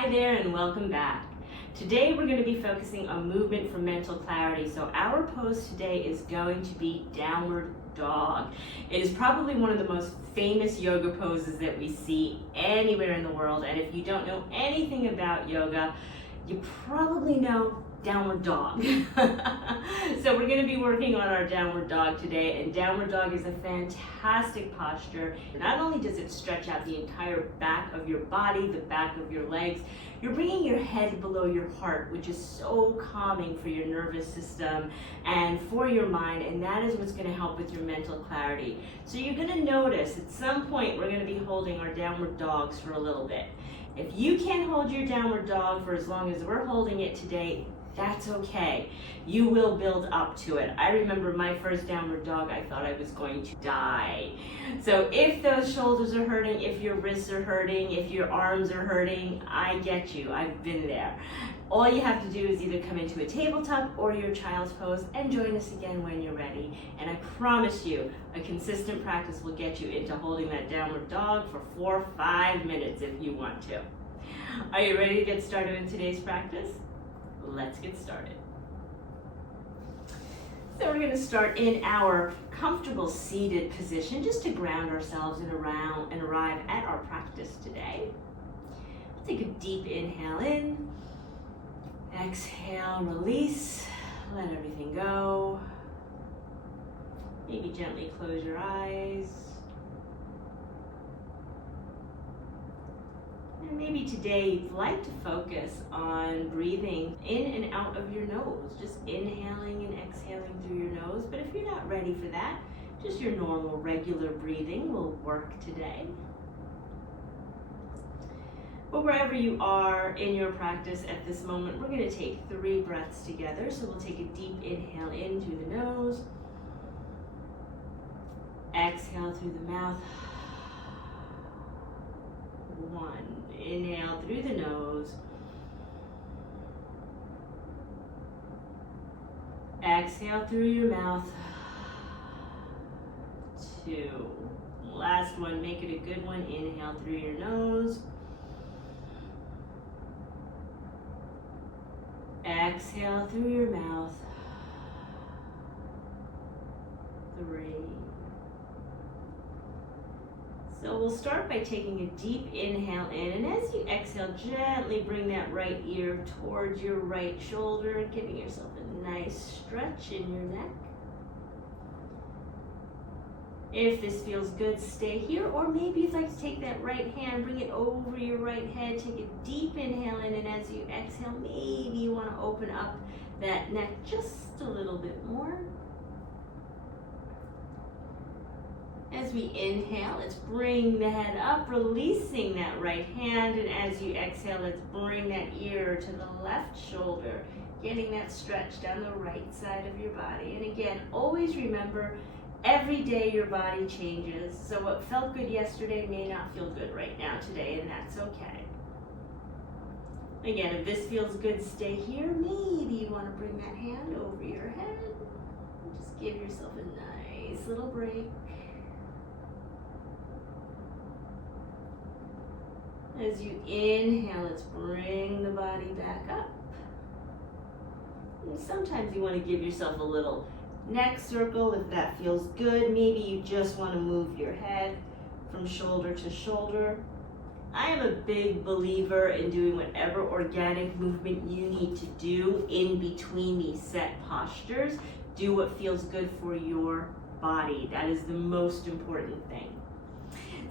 Hi there and welcome back. Today we're going to be focusing on movement for mental clarity. So our pose today is going to be downward dog. It is probably one of the most famous yoga poses that we see anywhere in the world. And if you don't know anything about yoga, you probably know downward dog. So we're going to be working on our downward dog today, and downward dog is a fantastic posture. Not only does it stretch out the entire back of your body, the back of your legs, you're bringing your head below your heart, which is so calming for your nervous system and for your mind, and that is what's going to help with your mental clarity. So you're going to notice at some point we're going to be holding our downward dogs for a little bit. If you can't hold your downward dog for as long as we're holding it today, that's okay. You will build up to it. I remember my first downward dog, I thought I was going to die. So if those shoulders are hurting, if your wrists are hurting, if your arms are hurting, I get you. I've been there. All you have to do is either come into a tabletop or your child's pose and join us again when you're ready. And I promise you, a consistent practice will get you into holding that downward dog for 4 or 5 minutes if you want to. Are you ready to get started with today's practice? Let's get started. So we're going to start in our comfortable seated position just to ground ourselves and arrive at our practice today. Take a deep inhale in, exhale, release, let everything go. Maybe gently close your eyes. And maybe today you'd like to focus on breathing in and out of your nose, just inhaling and exhaling through your nose. But if you're not ready for that, just your normal, regular breathing will work today. But wherever you are in your practice at this moment, we're going to take 3 breaths together. So we'll take a deep inhale in through the nose, exhale through the mouth. 1. Inhale through the nose. Exhale through your mouth. 2. Last one, make it a good one. Inhale through your nose. Exhale through your mouth. 3. So we'll start by taking a deep inhale in, and as you exhale, gently bring that right ear towards your right shoulder, giving yourself a nice stretch in your neck. If this feels good, stay here, or maybe you'd like to take that right hand, bring it over your right head, take a deep inhale in, and as you exhale, maybe you want to open up that neck just a little bit more. As we inhale, let's bring the head up, releasing that right hand. And as you exhale, let's bring that ear to the left shoulder, getting that stretch down the right side of your body. And again, always remember, every day your body changes. So what felt good yesterday may not feel good right now today, and that's okay. Again, if this feels good, stay here. Maybe you want to bring that hand over your head. Just give yourself a nice little break. As you inhale, let's bring the body back up. And sometimes you want to give yourself a little neck circle if that feels good. Maybe you just want to move your head from shoulder to shoulder. I am a big believer in doing whatever organic movement you need to do in between these set postures. Do what feels good for your body. That is the most important thing.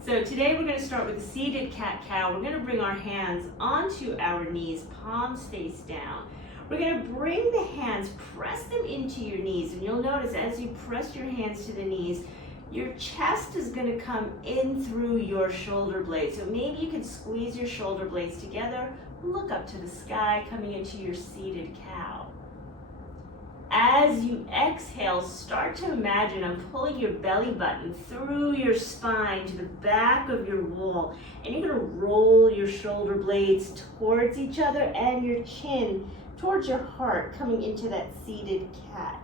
So today we're going to start with a seated cat-cow. We're going to bring our hands onto our knees, palms face down. We're going to bring the hands, press them into your knees, and you'll notice as you press your hands to the knees, your chest is going to come in through your shoulder blades. So maybe you can squeeze your shoulder blades together, look up to the sky, coming into your seated cow. As you exhale, start to imagine I'm pulling your belly button through your spine to the back of your wall, and you're going to roll your shoulder blades towards each other and your chin towards your heart, coming into that seated cat.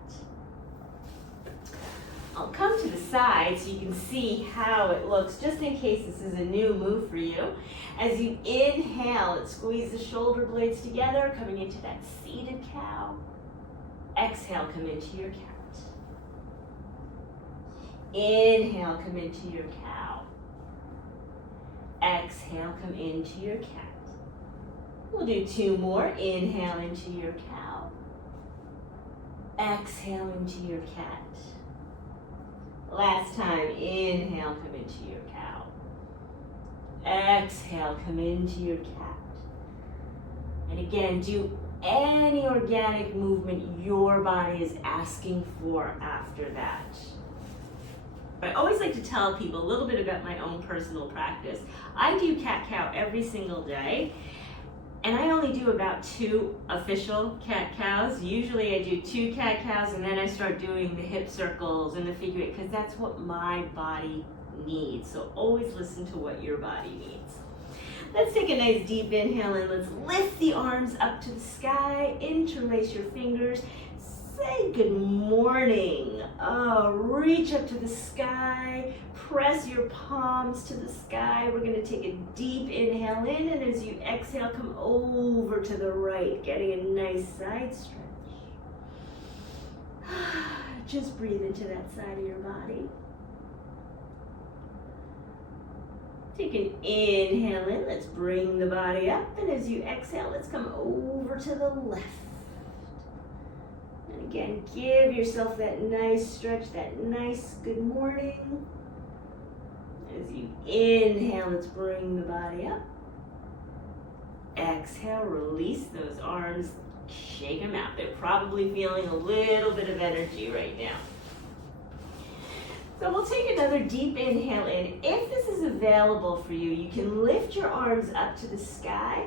I'll come to the side so you can see how it looks, just in case this is a new move for you. As you inhale, let's squeeze the shoulder blades together, coming into that seated cow. Exhale, come into your cat. Inhale, come into your cow. Exhale, come into your cat. We'll do 2 more. Inhale into your cow. Exhale into your cat. Last time, inhale, come into your cow. Exhale, come into your cat. And again, do any organic movement your body is asking for after that. I always like to tell people a little bit about my own personal practice. I do cat-cow every single day, and I only do about 2 official cat-cows. Usually I do 2 cat-cows, and then I start doing the hip circles and the figure eight, because that's what my body needs. So always listen to what your body needs. Let's take a nice deep inhale, and let's lift the arms up to the sky, interlace your fingers, say good morning. Reach up to the sky, press your palms to the sky. We're gonna take a deep inhale in, and as you exhale, come over to the right, getting a nice side stretch. Just breathe into that side of your body. Take an inhale in, let's bring the body up, and as you exhale, let's come over to the left. And again, give yourself that nice stretch, that nice good morning. As you inhale, let's bring the body up. Exhale, release those arms, shake them out. They're probably feeling a little bit of energy right now. So we'll take another deep inhale in. If this is available for you, you can lift your arms up to the sky.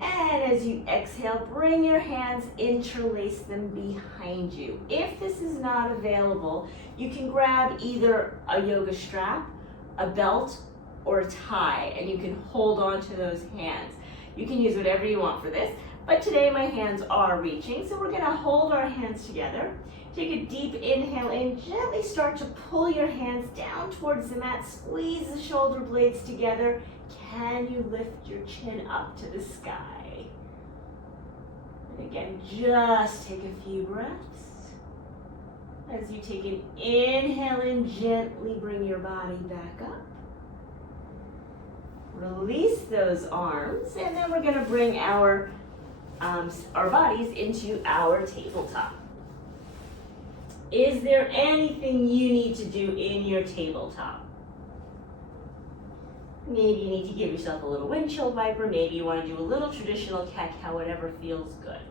And as you exhale, bring your hands, interlace them behind you. If this is not available, you can grab either a yoga strap, a belt, or a tie, and you can hold on to those hands. You can use whatever you want for this, but today my hands are reaching, so we're gonna hold our hands together. Take a deep inhale in, gently start to pull your hands down towards the mat, squeeze the shoulder blades together. Can you lift your chin up to the sky? And again, just take a few breaths. As you take an inhale in, gently bring your body back up. Release those arms, and then we're gonna bring our bodies into our tabletop. Is there anything you need to do in your tabletop? Maybe you need to give yourself a little windshield wiper. Maybe you want to do a little traditional cat-cow, whatever feels good.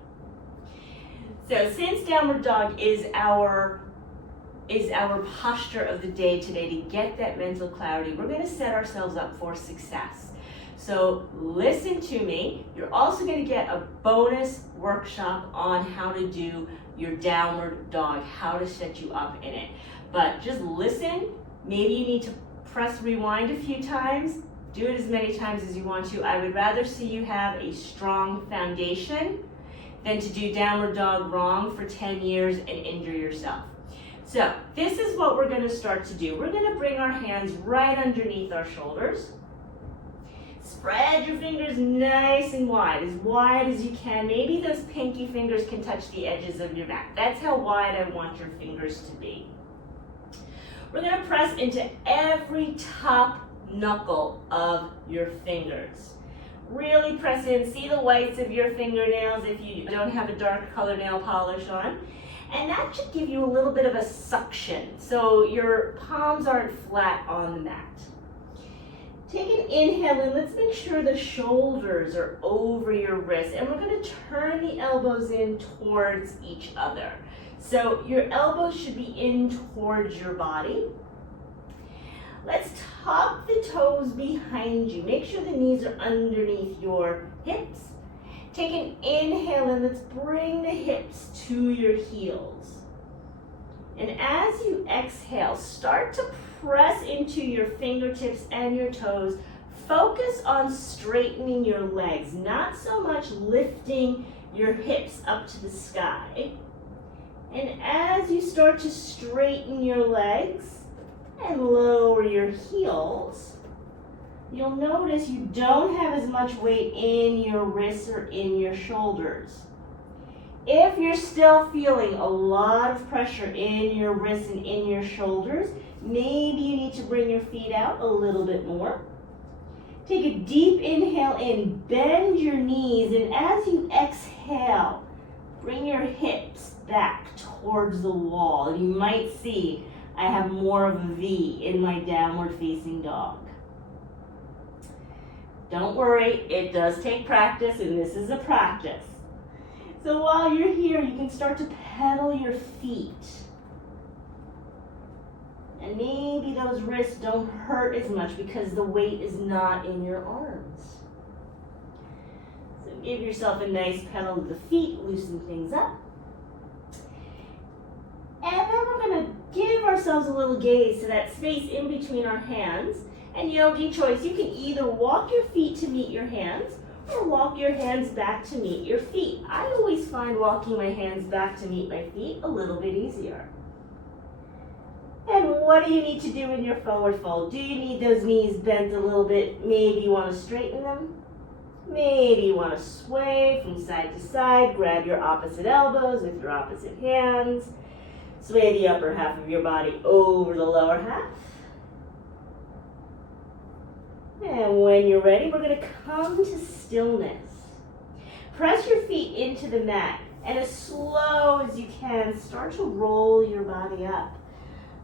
So since downward dog is our posture of the day today to get that mental clarity, we're going to set ourselves up for success. So listen to me. You're also going to get a bonus workshop on how to do your downward dog, how to set you up in it. But just listen. Maybe you need to press rewind a few times. Do it as many times as you want to. I would rather see you have a strong foundation than to do downward dog wrong for 10 years and injure yourself. So this is what we're going to start to do. We're going to bring our hands right underneath our shoulders. Spread your fingers nice and wide as you can. Maybe those pinky fingers can touch the edges of your mat. That's how wide I want your fingers to be. We're going to press into every top knuckle of your fingers. Really press in. See the whites of your fingernails if you don't have a dark color nail polish on. And that should give you a little bit of a suction, so your palms aren't flat on the mat. Take an inhale and let's make sure the shoulders are over your wrists, and we're going to turn the elbows in towards each other. So your elbows should be in towards your body. Let's tuck the toes behind you. Make sure the knees are underneath your hips. Take an inhale and let's bring the hips to your heels. And as you exhale, start to press into your fingertips and your toes. Focus on straightening your legs, not so much lifting your hips up to the sky. And as you start to straighten your legs and lower your heels, you'll notice you don't have as much weight in your wrists or in your shoulders. If you're still feeling a lot of pressure in your wrists and in your shoulders, maybe you need to bring your feet out a little bit more. Take a deep inhale in, bend your knees, and as you exhale, bring your hips back towards the wall. And you might see I have more of a V in my downward facing dog. Don't worry, it does take practice, and this is a practice. So while you're here, you can start to pedal your feet. And maybe those wrists don't hurt as much because the weight is not in your arms. So give yourself a nice pedal of the feet, loosen things up. And then we're going to give ourselves a little gaze to that space in between our hands. And yogi choice, you can either walk your feet to meet your hands or walk your hands back to meet your feet. I always find walking my hands back to meet my feet a little bit easier. And what do you need to do in your forward fold? Do you need those knees bent a little bit? Maybe you want to straighten them. Maybe you want to sway from side to side. Grab your opposite elbows with your opposite hands. Sway the upper half of your body over the lower half. And when you're ready, we're going to come to stillness. Press your feet into the mat, and as slow as you can, start to roll your body up,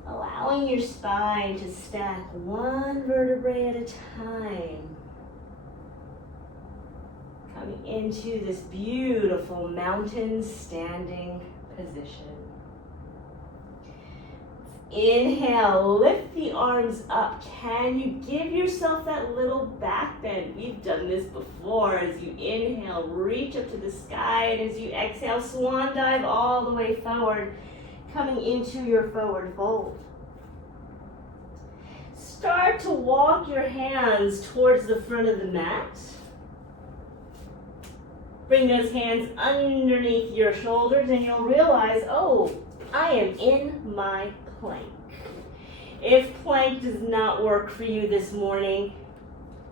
allowing your spine to stack one vertebrae at a time. Coming into this beautiful mountain standing position. Inhale, lift the arms up. Can you give yourself that little back bend? We've done this before. As you inhale, reach up to the sky, and as you exhale, swan dive all the way forward, coming into your forward fold. Start to walk your hands towards the front of the mat. Bring those hands underneath your shoulders, and you'll realize, oh, I am in my plank. If plank does not work for you this morning,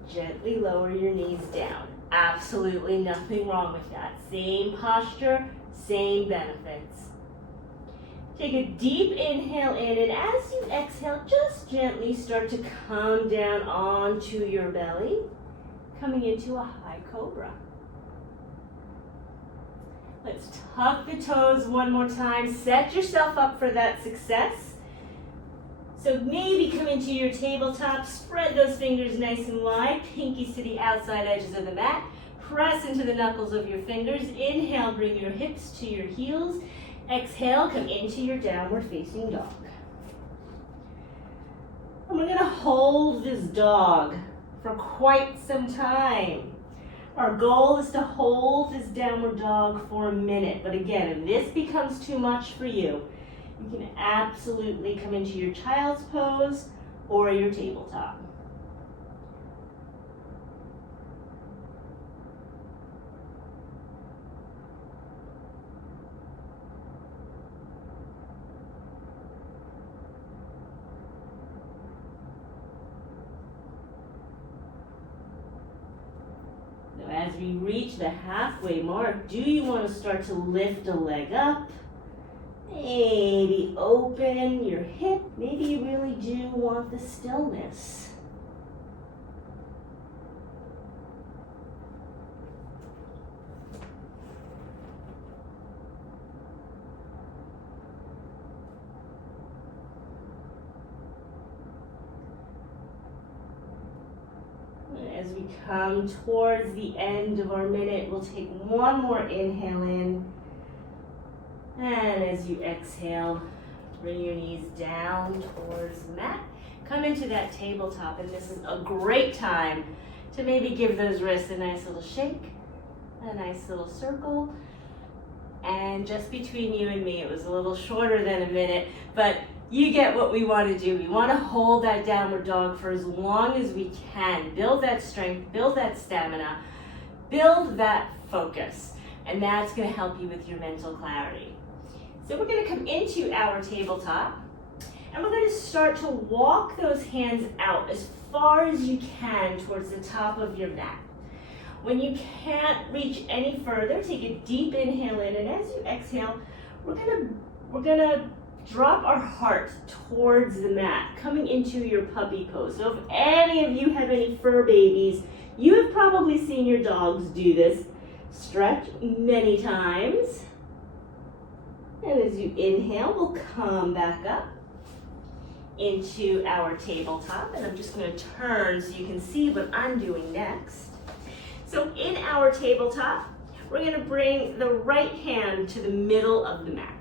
gently lower your knees down. Absolutely nothing wrong with that. Same posture, same benefits. Take a deep inhale in, and as you exhale, just gently start to come down onto your belly, coming into a high cobra. Let's tuck the toes one more time. Set yourself up for that success. So maybe come into your tabletop, spread those fingers nice and wide, pinkies to the outside edges of the mat. Press into the knuckles of your fingers. Inhale, bring your hips to your heels. Exhale, come into your downward facing dog. And we're gonna hold this dog for quite some time. Our goal is to hold this downward dog for a minute. But again, if this becomes too much for you, you can absolutely come into your child's pose or your tabletop. So as we reach the halfway mark, do you want to start to lift a leg up? Maybe open your hip. Maybe you really do want the stillness. As we come towards the end of our minute, we'll take one more inhale in. And as you exhale, bring your knees down towards the mat. Come into that tabletop, and this is a great time to maybe give those wrists a nice little shake, a nice little circle. And just between you and me, it was a little shorter than a minute, but you get what we want to do. We want to hold that downward dog for as long as we can. Build that strength, build that stamina, build that focus, and that's going to help you with your mental clarity. So we're going to come into our tabletop, and we're going to start to walk those hands out as far as you can towards the top of your mat. When you can't reach any further, take a deep inhale in, and as you exhale, we're gonna drop our heart towards the mat, coming into your puppy pose. So if any of you have any fur babies, you have probably seen your dogs do this. Stretch many times. And as you inhale, we'll come back up into our tabletop. And I'm just going to turn so you can see what I'm doing next. So in our tabletop, we're going to bring the right hand to the middle of the mat.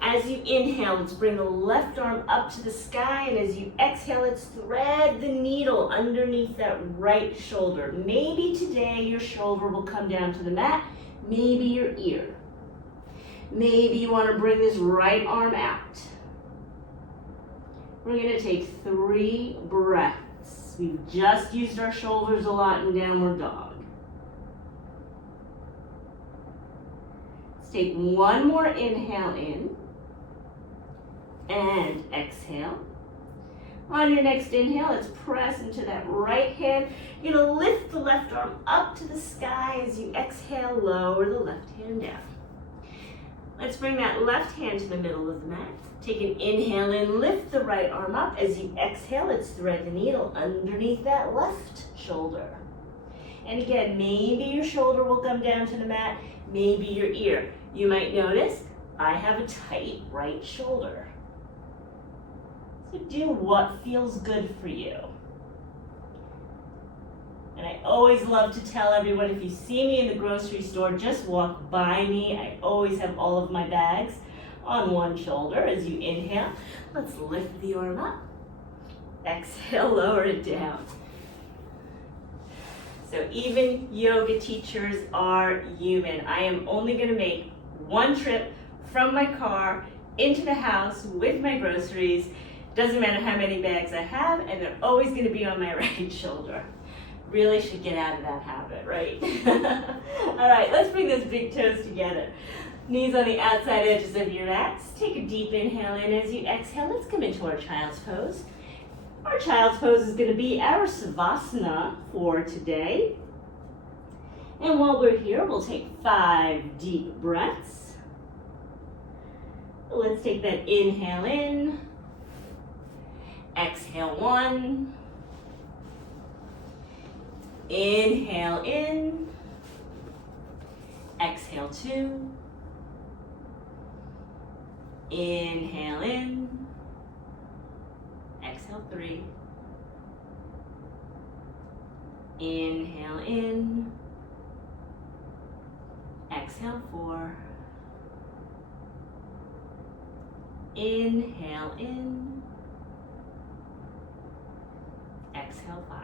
As you inhale, let's bring the left arm up to the sky, and as you exhale, let's thread the needle underneath that right shoulder. Maybe today your shoulder will come down to the mat, maybe your ear. Maybe you want to bring this right arm out. We're going to take 3 breaths. We've just used our shoulders a lot in downward dog. Let's take one more inhale in and exhale. On your next inhale, let's press into that right hand. You're going to lift the left arm up to the sky. As you exhale, lower the left hand down. Let's bring that left hand to the middle of the mat. Take an inhale in, lift the right arm up. As you exhale, let's thread the needle underneath that left shoulder. And again, maybe your shoulder will come down to the mat, maybe your ear. You might notice I have a tight right shoulder. So do what feels good for you. And I always love to tell everyone, if you see me in the grocery store, just walk by me. I always have all of my bags on one shoulder. As you inhale, let's lift the arm up. Exhale, lower it down. So even yoga teachers are human. I am only going to make one trip from my car into the house with my groceries. Doesn't matter how many bags I have, and they're always going to be on my right shoulder. Really should get out of that habit, right? All right, let's bring those big toes together. Knees on the outside edges of your mats. Take a deep inhale in. As you exhale, let's come into our child's pose. Our child's pose is going to be our Savasana for today. And while we're here, we'll take 5 deep breaths. Let's take that inhale in. Exhale 1. Inhale in. Exhale 2. Inhale in. Exhale 3. Inhale in. Exhale 4. Inhale in. Exhale 5.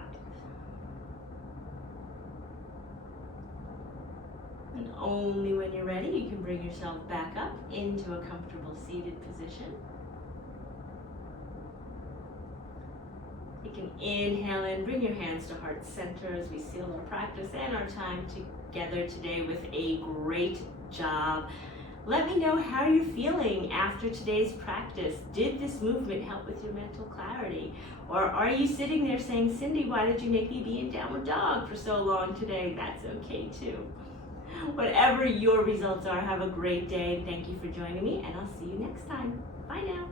And only when you're ready, you can bring yourself back up into a comfortable seated position. You can inhale in, bring your hands to heart center as we seal our practice and our time together today with a great job. Let me know how you're feeling after today's practice. Did this movement help with your mental clarity? Or are you sitting there saying, Cindy, why did you make me be in downward dog for so long today? That's okay too. Whatever your results are, have a great day. Thank you for joining me, and I'll see you next time. Bye now.